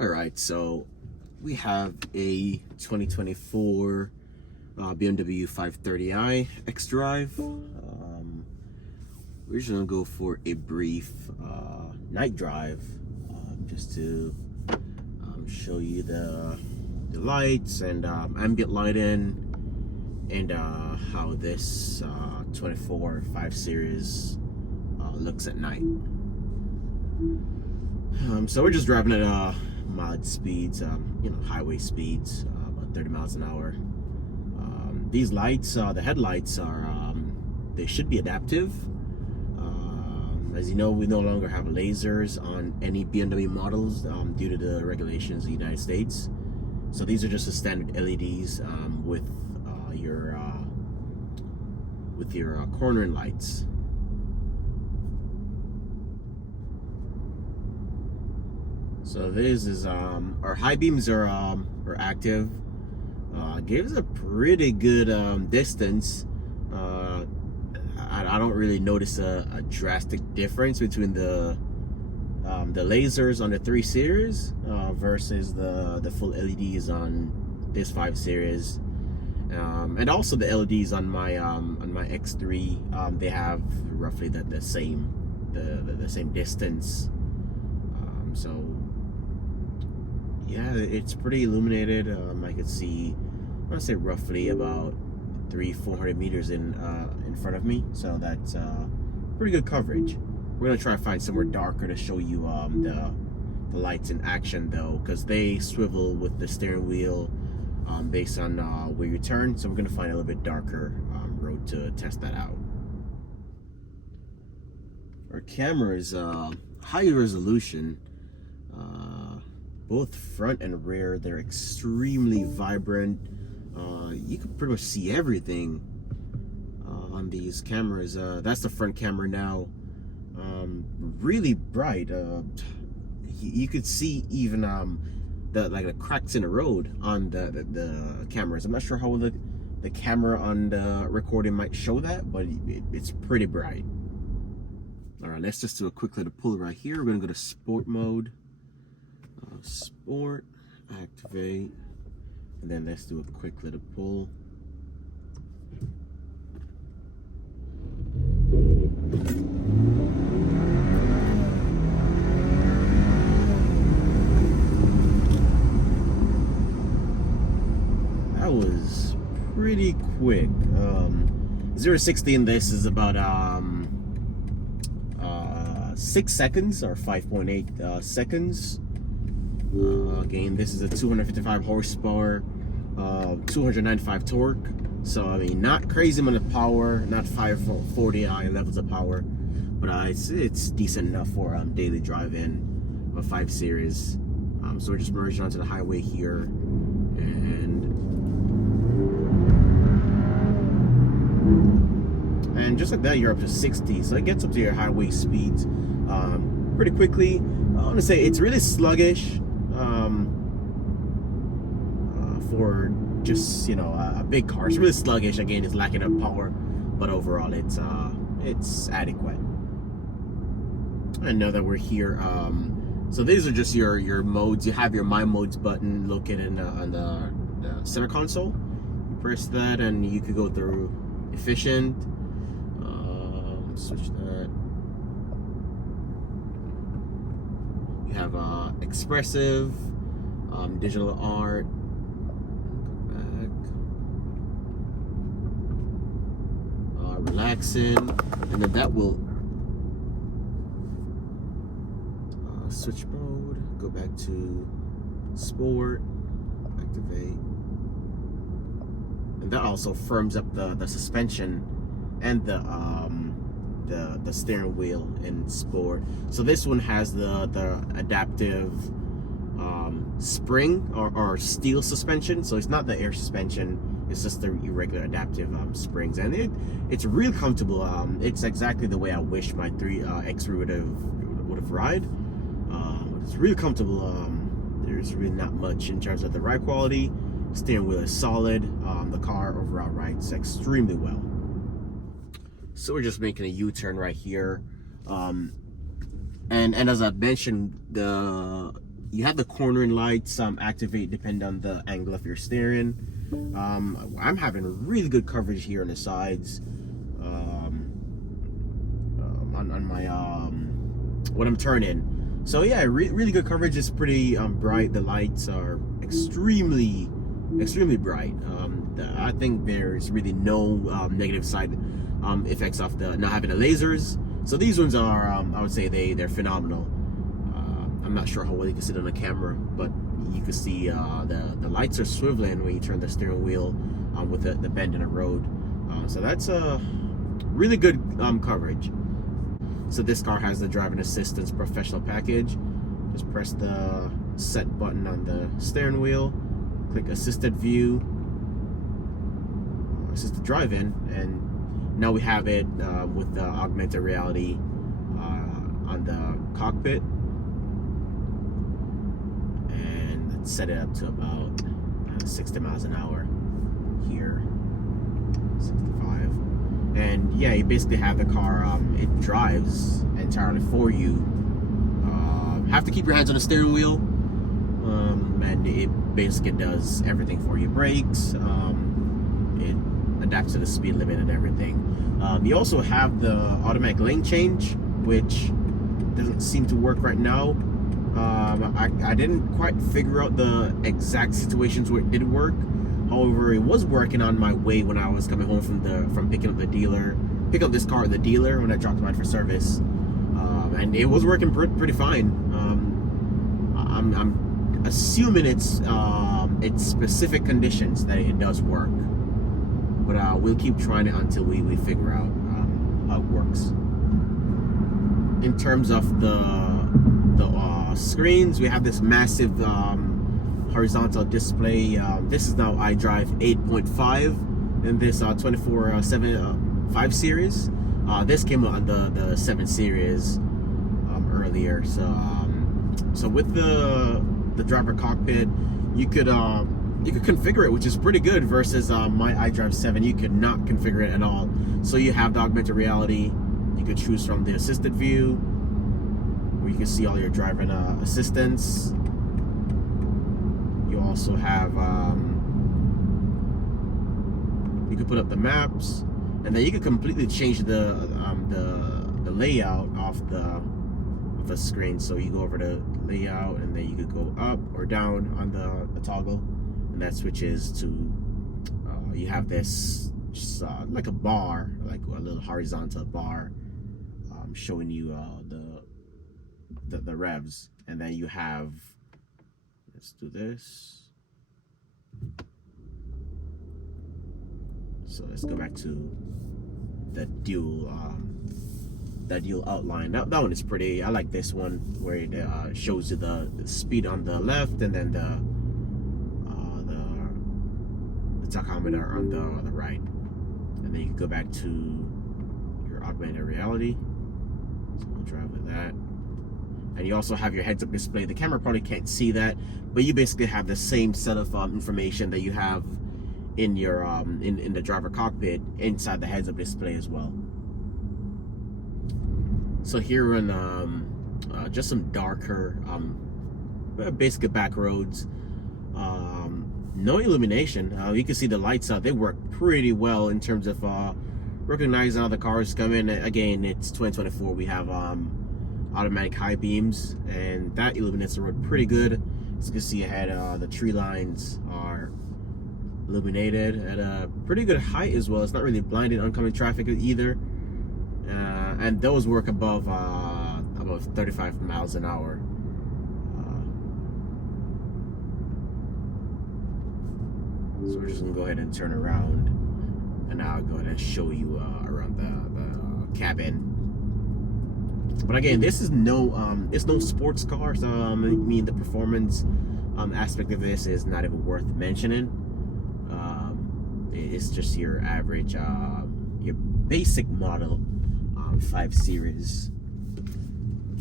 All right, so we have a 2024 BMW 530i Xdrive. We're just gonna go for a brief night drive, just to show you the lights and ambient lighting, and how this 24 5 Series looks at night. So we're just driving at mild speeds, highway speeds, about 30 miles an hour. These lights, the headlights are, they should be adaptive. As you know, we no longer have lasers on any BMW models due to the regulations in the United States. So these are just the standard LEDs with your cornering lights. So this is our high beams are active. Gives a pretty good distance. I don't really notice a drastic difference between the lasers on the 3 Series versus the full LEDs on this 5 Series, and also the LEDs on my X3. They have roughly the same distance. So yeah, it's pretty illuminated. I could see, I want to say roughly about 300-400 meters in front of me, so that's pretty good coverage. We're gonna try to find somewhere darker to show you the lights in action, though, because they swivel with the steering wheel based on where you turn. So we're gonna find a little bit darker road to test that out. Our camera is high resolution. Both front and rear, they're extremely vibrant. You can pretty much see everything on these cameras. That's the front camera now. Really bright. You could see even the cracks in the road on the cameras. I'm not sure how the camera on the recording might show that, but it's pretty bright. All right, let's just do a quick little pull right here. We're gonna go to sport mode. Sport, activate, and then let's do a quick little pull. That was pretty quick. 0-60 in this is about 6 seconds, or 5.8 seconds. Again, this is a 255 horsepower, 295 torque. So I mean, not crazy amount of power, not 540i levels of power, but it's decent enough for daily driving a 5 Series. So we're just merging onto the highway here, and just like that, you're up to 60. So it gets up to your highway speeds pretty quickly. I want to say it's really sluggish for just a big car. It's really sluggish. Again, it's lacking of power, but overall it's adequate. And now that we're here, so these are just your modes. You have your My Modes button located on the center console. You press that and you could go through efficient, switch that. You have expressive, digital art, go back, relaxing, and then that will switch mode, go back to sport, activate, and that also firms up the suspension and the steering wheel in sport. So this one has the adaptive spring or steel suspension. So it's not the air suspension, it's just the irregular adaptive springs, and it's real comfortable. It's exactly the way I wish my X3 would have ride. It's really comfortable. There's really not much in terms of the ride quality. Steering wheel is solid. The car overall rides extremely well. So we're just making a U-turn right here, and as I mentioned, the You have the cornering lights activate depending on the angle of your steering. I'm having really good coverage here on the sides. On my when I'm turning. So yeah, really good coverage. It's pretty bright. The lights are extremely bright. I think there's really no negative side effects of the not having the lasers. So these ones are, I would say they're phenomenal. I'm not sure how well you can see it on the camera, but you can see the lights are swiveling when you turn the steering wheel with the bend in the road. So that's really good coverage. So this car has the driving assistance professional package. Just press the set button on the steering wheel, click assisted view, assisted driving, and now we have it with the augmented reality on the cockpit. And let's set it up to about 60 miles an hour here, 65. And yeah, you basically have the car, it drives entirely for you. Have to keep your hands on the steering wheel, and it basically does everything for you. Brakes, it adapts to the speed limit and everything. You also have the automatic lane change, which doesn't seem to work right now. I didn't quite figure out the exact situations where it did work. However, it was working on my way when I was coming home from picking up this car at the dealer when I dropped it off for service, and it was working pretty fine. I'm assuming it's specific conditions that it does work, but we'll keep trying it until we figure out how it works. In terms of the screens, we have this massive horizontal display. This is now iDrive 8.5 in this 24/7 5 series. This came out on the 7 series earlier. So with the driver cockpit, you could configure it, which is pretty good versus my iDrive 7. You could not configure it at all. So you have the augmented reality. You could choose from the assisted view, where you can see all your driving assistance. You also have you can put up the maps, and then you can completely change the layout of the screen. So you go over to layout, and then you could go up or down on the toggle, and that switches to you have this just like a bar, like a little horizontal bar, showing you the revs, and then you have, let's do this. So let's go back to the dual outline. That one is pretty. I like this one where it shows you the speed on the left, and then the tachometer on the right, and then you can go back to your augmented reality. So we'll drive with that. And you also have your heads-up display. The camera probably can't see that, but you basically have the same set of information that you have in your in the driver cockpit inside the heads-up display as well. So here on just some darker, basically back roads, no illumination. You can see the lights out. They work pretty well in terms of recognizing how the cars come in. Again, it's 2024. We have automatic high beams, and that illuminates the road pretty good. As you can see ahead, the tree lines are illuminated at a pretty good height as well. It's not really blinding oncoming traffic either, and those work above 35 miles an hour. So we're just gonna go ahead and turn around, and I'll go ahead and show you around the cabin. But again, this is it's no sports car, so I mean the performance aspect of this is not even worth mentioning. It's just your average, your basic model 5 series,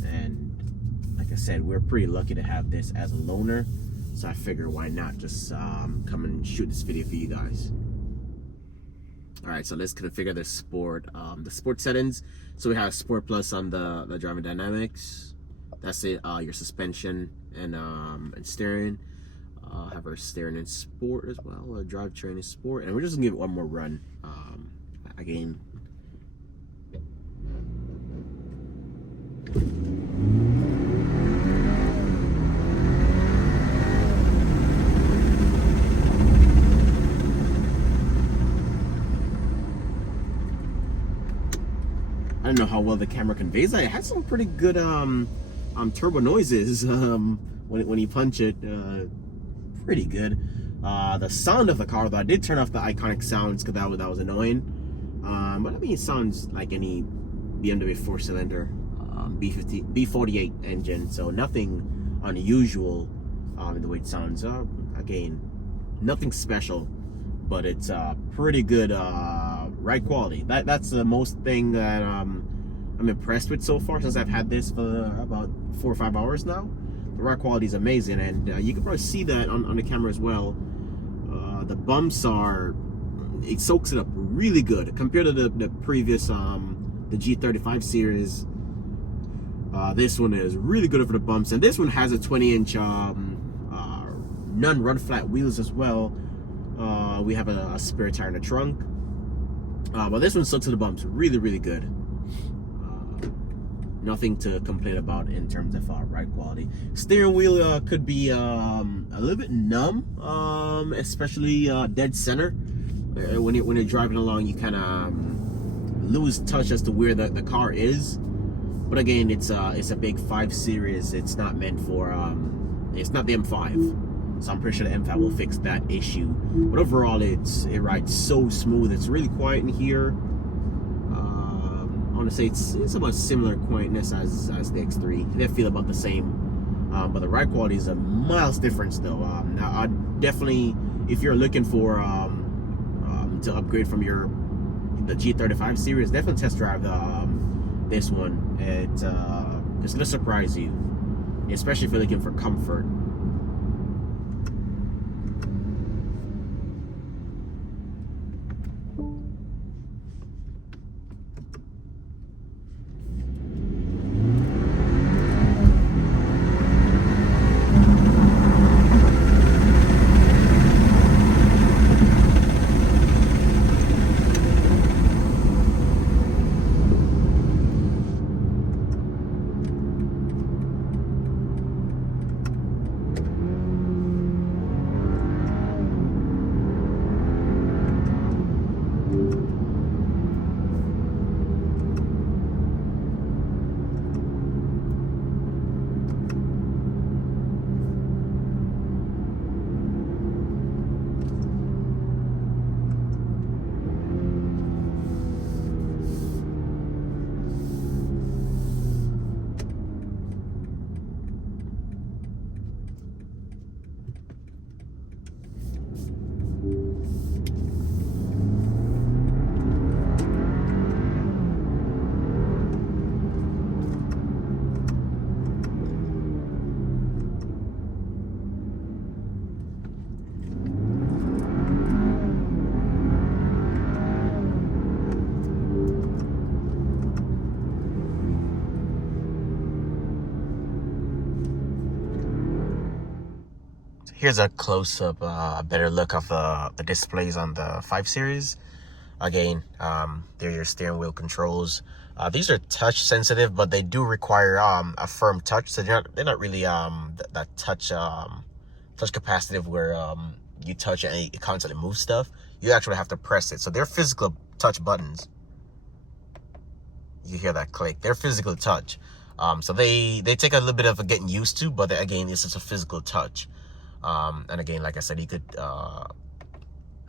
and like I said, we're pretty lucky to have this as a loaner. So I figure why not just come and shoot this video for you guys. All right, so let's configure the sport settings. So we have Sport Plus on the driving dynamics. That's it. Your suspension, and steering. Have our steering in sport as well, our drivetrain in sport, and we're just gonna give it one more run. Again. I don't know how well the camera conveys that. It had some pretty good turbo noises when you punch it. Pretty good. The sound of the car, though, I did turn off the iconic sounds because that was annoying. But I mean, it sounds like any BMW 4-cylinder B48 engine, so nothing unusual in the way it sounds. Again, nothing special, but it's pretty good ride quality. That's the most thing that I'm impressed with so far since I've had this for about 4 or 5 hours now. The ride quality is amazing, and you can probably see that on the camera as well. The bumps it soaks it up really good compared to the previous the G35 series. This one is really good for the bumps, and this one has a 20-inch non-run flat wheels as well. We have a spare tire in the trunk, but this one soaks to the bumps really good. Nothing to complain about in terms of ride quality. Steering wheel could be a little bit numb, especially dead center. When you're driving along, you kind of lose touch as to where the car is. But again, it's a big 5 series. It's not meant for it's not the M5, so I'm pretty sure the M5 will fix that issue. But overall, it rides so smooth. It's really quiet in here. I want to say it's about similar quietness as the X3. They feel about the same, but the ride quality is a miles difference though. Now I definitely, if you're looking for to upgrade from the G35 series, definitely test drive this one. It's gonna surprise you, especially if you're looking for comfort. Here's a close-up, a better look of the displays on the 5 Series. Again, they're your steering wheel controls. These are touch sensitive, but they do require a firm touch. So they're not really that touch capacitive where you touch it and it constantly moves stuff. You actually have to press it. So they're physical touch buttons. You hear that click? They're physical touch. So they take a little bit of a getting used to, but again, it's just a physical touch. And again, like I said, you could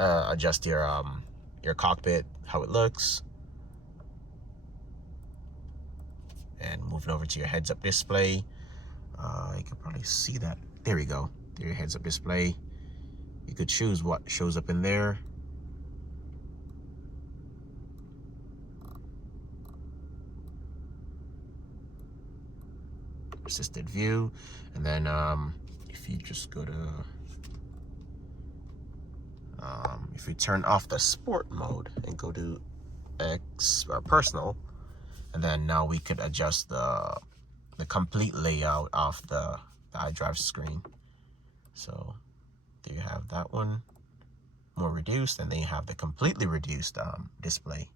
adjust your cockpit, how it looks, and move it over to your heads-up display. You can probably see that. There we go. There, your heads-up display. You could choose what shows up in there. Assisted view, and then if you just go to if you turn off the sport mode and go to X or personal, and then now we could adjust the complete layout of the the iDrive screen. So there you have that one, more reduced, and then you have the completely reduced display.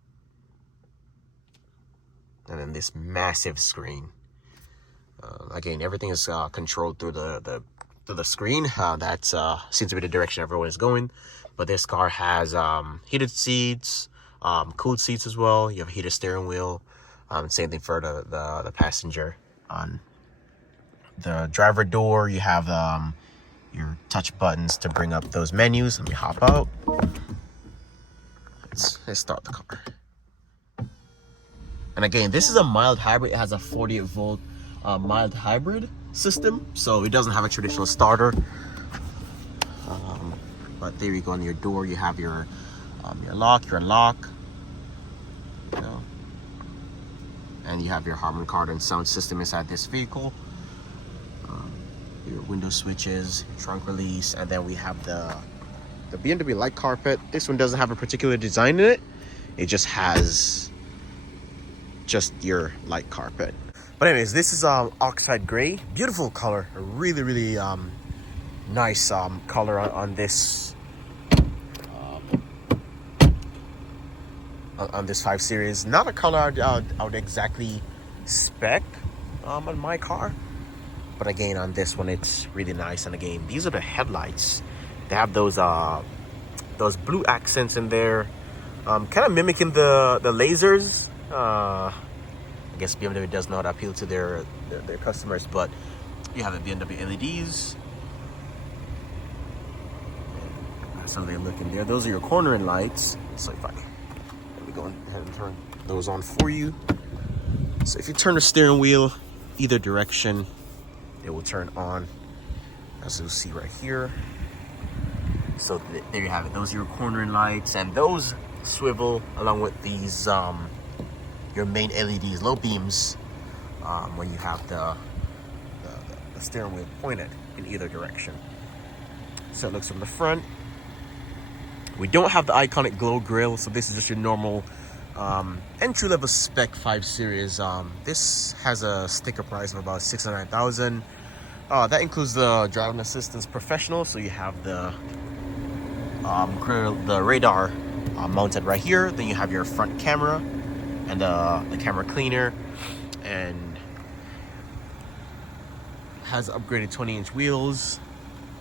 And then this massive screen. Again, everything is controlled through the screen. That seems to be the direction everyone is going. But this car has heated seats, cooled seats as well. You have a heated steering wheel. Same thing for the passenger. On the driver door, you have your touch buttons to bring up those menus. Let me hop out. Let's start the car. And again, this is a mild hybrid. It has a 48 volt mild hybrid system, so it doesn't have a traditional starter. But there you go. On your door, you have your lock, your unlock, you know, and you have your Harman Kardon sound system inside this vehicle. Your window switches, trunk release, and then we have the BMW light carpet. This one doesn't have a particular design in it. It just has your light carpet. But anyways, this is oxide gray, beautiful color, a really nice color on this on this 5 Series. Not a color I would exactly spec on my car, but again, on this one it's really nice. And again, these are the headlights. They have those blue accents in there, kind of mimicking the lasers. I guess BMW does not appeal to their customers, but you have the BMW LEDs. That's how they look in there. Those are your cornering lights. So if let me go ahead and turn those on for you. So if you turn the steering wheel either direction, it will turn on, as you'll see right here. So there you have it. Those are your cornering lights, and those swivel along with these your main LEDs, low beams, when you have the steering wheel pointed in either direction. So it looks from the front. We don't have the iconic glow grille, so this is just your normal entry-level spec 5 Series. This has a sticker price of about $609,000. That includes the driving assistance professional, so you have the radar mounted right here. Then you have your front camera and the camera cleaner, and has upgraded 20-inch wheels,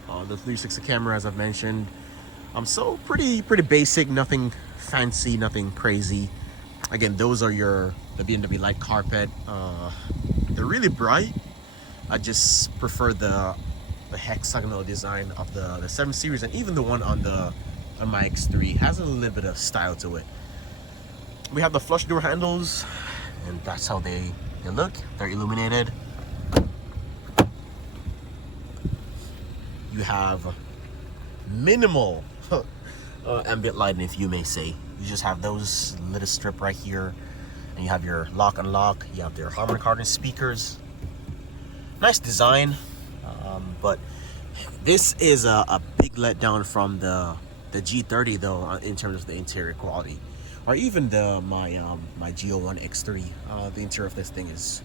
the 360 camera, as I've mentioned. So pretty basic, nothing fancy, nothing crazy. Again, those are the BMW light carpet. They're really bright. I just prefer the hexagonal design of the 7 Series, and even the one on my X3 has a little bit of style to it. We have the flush door handles, and that's how they look. They're illuminated. You have minimal ambient lighting, if you may say. You just have those little strip right here, and you have your lock unlock. You have your Harman Kardon speakers. Nice design, but this is a big letdown from the G30 though, in terms of the interior quality, or even my G01 X3. The interior of this thing is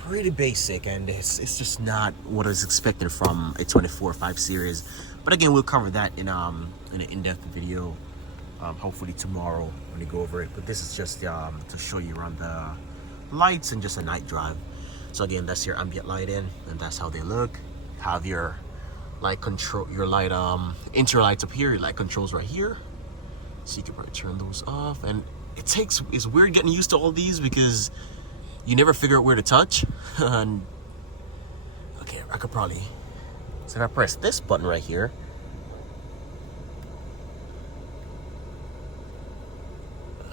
pretty basic, and it's just not what I was expecting from a 24 5 Series. But again, we'll cover that in an in-depth video, hopefully tomorrow when we go over it. But this is just to show you around the lights and just a night drive. So again, that's your ambient lighting, and that's how they look. Have your light control, your light interior lights up here, your light controls right here. So you can probably turn those off. And it's weird getting used to all these because you never figure out where to touch. And okay, I could probably, so if I press this button right here,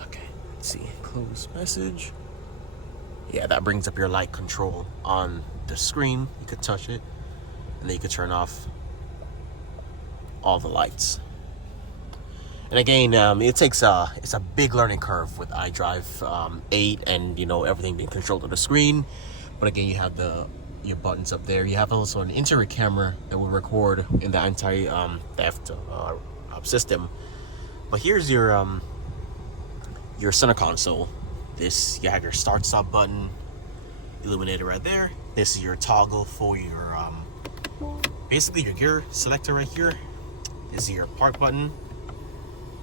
okay, let's see, close message. Yeah, that brings up your light control on the screen. You could touch it, and then you could turn off all the lights. And again, it's a big learning curve with iDrive 8, and everything being controlled on the screen. But again, you have your buttons up there. You have also an interior camera that will record in the anti-theft system. But here's your center console. You have your start-stop button illuminated right there. This is your toggle for your basically your gear selector right here is your park button.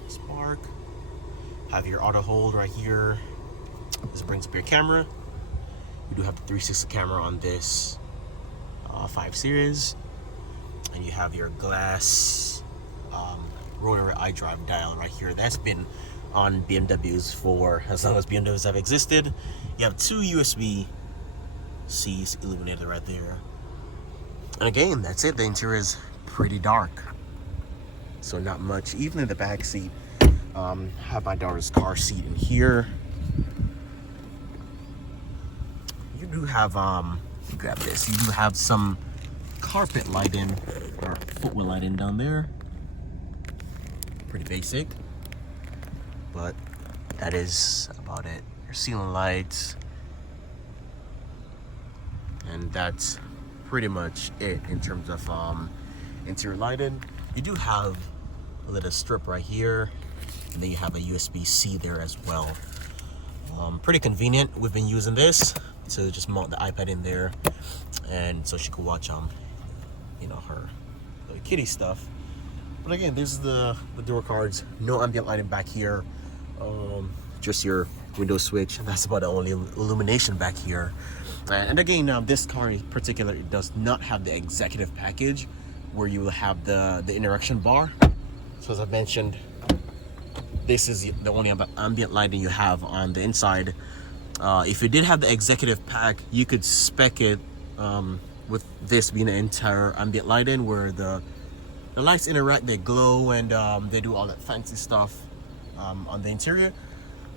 Spark. Have your auto hold right here. This brings up your camera. You do have the 360 camera on this 5 Series, and you have your glass rotary iDrive dial right here. That's been on BMWs for as long as BMWs have existed. You have 2 USB-Cs illuminated right there. And again, that's it. The interior is pretty dark, so not much. Even in the back seat, have my daughter's car seat in here. You do have grab this. You do have some carpet lighting or footwell lighting down there. Pretty basic, but that is about it. Your ceiling lights, and that's pretty much it in terms of interior lighting. You do have a little strip right here, and then you have a USB-C there as well. Pretty convenient. We've been using this to just mount the iPad in there, and so she could watch you know, her little kitty stuff. But again, this is the door cards. No ambient lighting back here. Just your window switch. That's about the only illumination back here. And again, this car in particular, it does not have the executive package where you will have the interaction bar. So as I mentioned, this is the only ambient lighting you have on the inside. If you did have the executive pack, you could spec it with this being the entire ambient lighting, where the lights interact, they glow, and they do all that fancy stuff on the interior.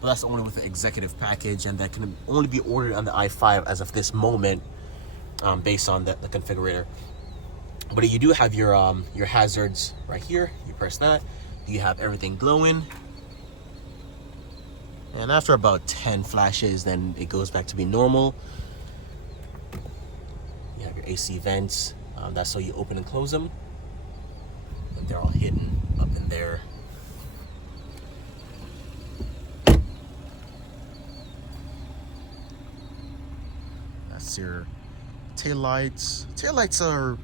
But that's only with the executive package, and that can only be ordered on the i5 as of this moment, based on the configurator. But you do have your hazards right here. You press that, you have everything glowing, and after about 10 flashes, then it goes back to be normal. You have your AC vents. That's so you open and close them. And they're all hidden up in there. That's your taillights. Taillights are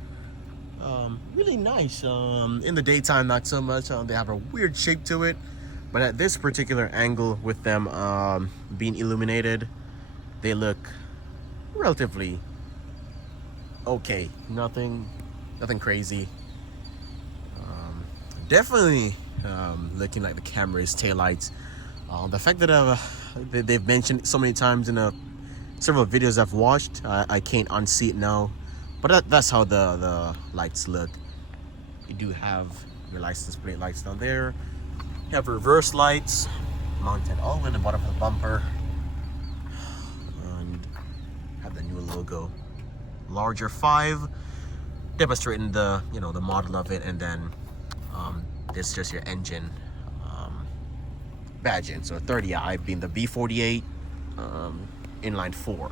really nice. In the daytime, not so much. They have a weird shape to it. But at this particular angle with them being illuminated, they look relatively okay. Nothing crazy. Definitely looking like the camera's taillights. The fact that they've mentioned it so many times in several videos I've watched, I can't unsee it now. But that's how the lights look. You do have your license plate lights down there. You have reverse lights mounted all the way at the bottom of the bumper, and have the new logo, larger 5, demonstrating the the model of it, and then this is just your engine badging. So 30i being the B48 inline 4,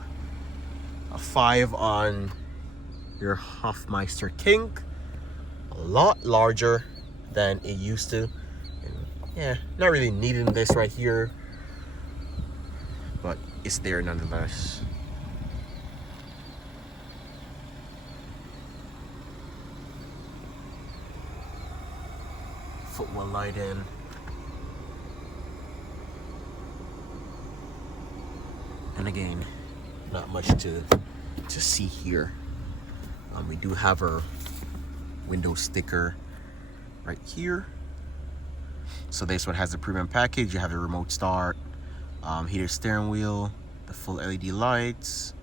a 5 on your Hofmeister Kink, a lot larger than it used to. Yeah, not really needing this right here, but it's there nonetheless. Footwell lighting. And again, not much to see here. We do have our window sticker right here. So this one has the premium package. You have the remote start, heated steering wheel, the full LED lights,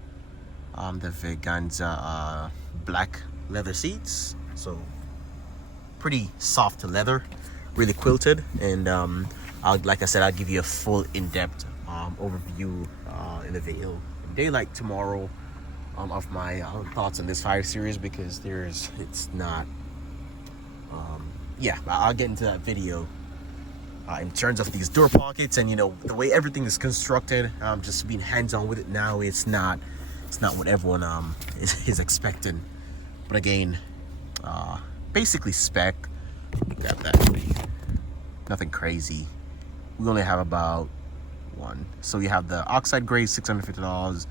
the Veganza black leather seats. So pretty soft leather, really quilted. And like I said, I'll give you a full in-depth overview in the video daylight tomorrow of my thoughts on this 5 Series, because it's not yeah, I'll get into that video in terms of these door pockets and the way everything is constructed. Just being hands-on with it now, it's not what everyone is expecting. But again, basically spec. Grab that. Nothing crazy. We only have about one. So you have the oxide gray, $650.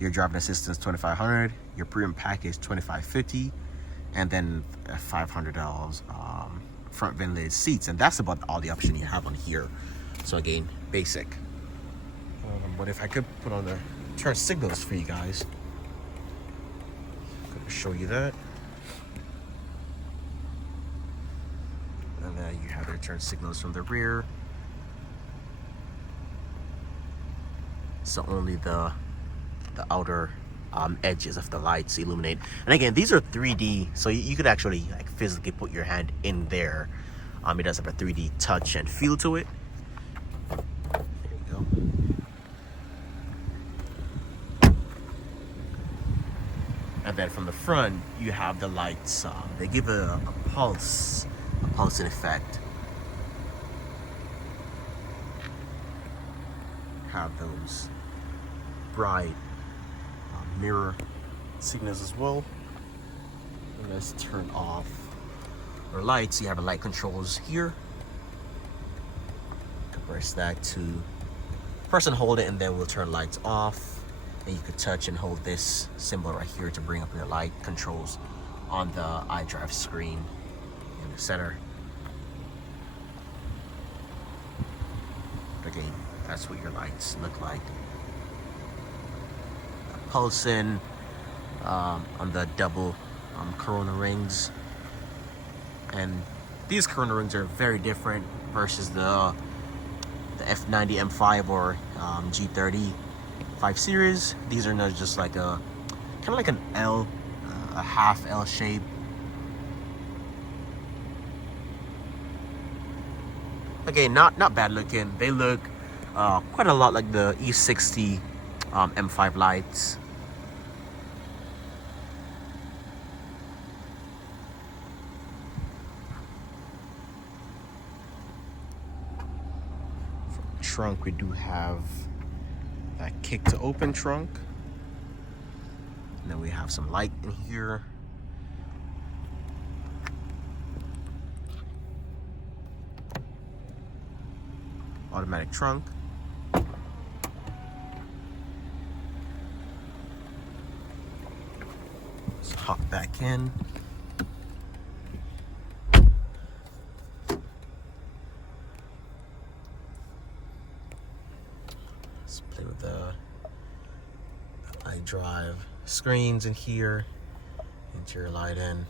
Your driving assistance, $2,500. Your premium package, $2,550. and then $500 front ventilated seats, and that's about all the option you have on here. So again, basic. But if I could put on the turn signals for you guys, I'm gonna show you that. And then you have your turn signals from the rear. So only the outer edges of the lights illuminate. And again, these are 3D, so you could actually like physically put your hand in there. It does have a 3D touch and feel to it. There you go. And then from the front, you have the lights. They give a pulsing effect. Have those bright mirror signals as well. And let's turn off our lights. You have the light controls here. You can press that to press and hold it, and then we'll turn lights off. And you could touch and hold this symbol right here to bring up your light controls on the Xdrive screen in the center. Again, that's what your lights look like. Pulsing on the double corona rings, and these corona rings are very different versus the F90 M5 or G30 5 Series. These are not just like a kind of like an L, a half L shape. Again, not bad looking. They look quite a lot like the E60 M5 lights. For the trunk, we do have that kick to open trunk. And then we have some light in here. Automatic trunk. Let's hop back in. Let's play with the Xdrive screens in here. Interior lighting.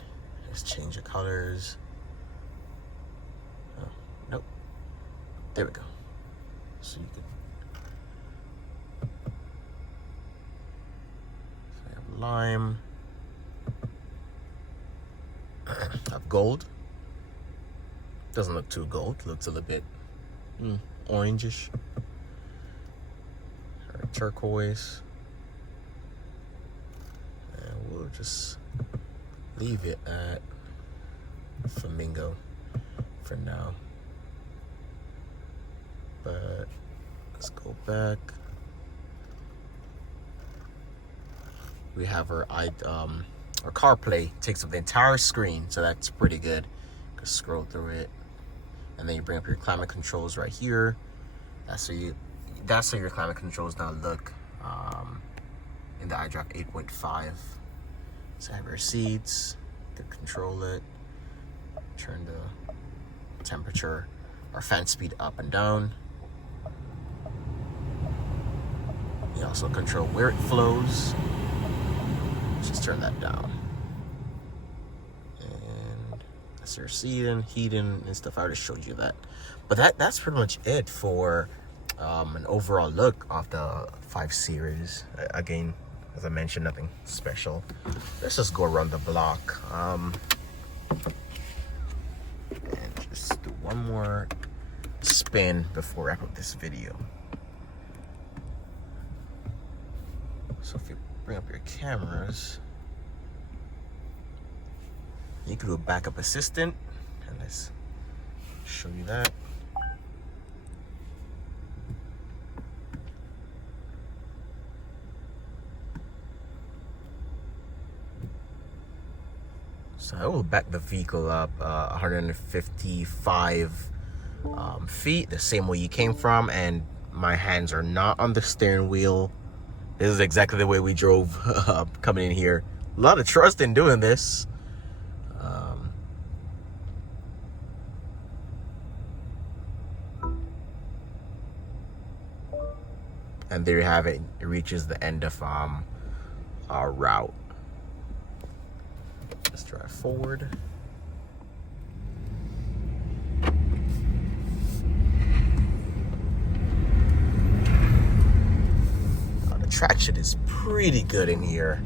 Let's change the colors. Oh, nope. There we go. So you can, so I have lime, I have gold. Doesn't look too gold, looks a little bit orangish. Or turquoise. And we'll just leave it at flamingo for now. But let's go back. We have our CarPlay takes up the entire screen, so that's pretty good. You can scroll through it, and then you bring up your climate controls right here. That's how your climate controls now look in the Xdrive 8.5. So have your seats. You can control it. Turn the temperature or fan speed up and down. You also control where it flows. Just turn that down. And that's your seating, heating, and stuff. I already showed you that. But that's pretty much it for an overall look of the 5 Series. Again, as I mentioned, nothing special. Let's just go around the block. And just do one more spin before I wrap up this video. So if you bring up your cameras, you can do a backup assistant, and let's show you that. So I will back the vehicle up 155 feet, the same way you came from, and my hands are not on the steering wheel. This is exactly the way we drove coming in here. A lot of trust in doing this. And there you have it. It reaches the end of our route. Let's drive forward. The traction is pretty good in here.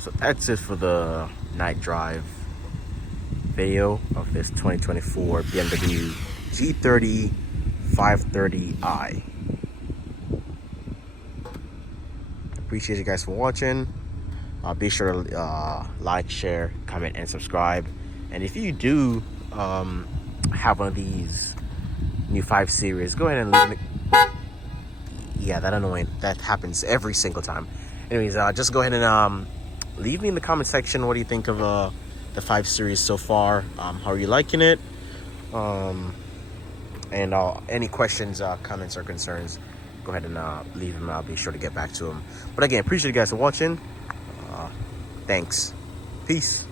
So that's it for the night drive video of this 2024 BMW G30 530i. Appreciate you guys for watching. Be sure to like, share, comment, and subscribe. And if you do have one of these new 5 Series, go ahead and leave me. Yeah, that annoying. That happens every single time. Anyways, just go ahead and leave me in the comment section what do you think of the 5 Series so far. How are you liking it? And any questions, comments, or concerns, go ahead and leave them. I'll be sure to get back to them. But again, appreciate you guys for watching. Thanks. Peace.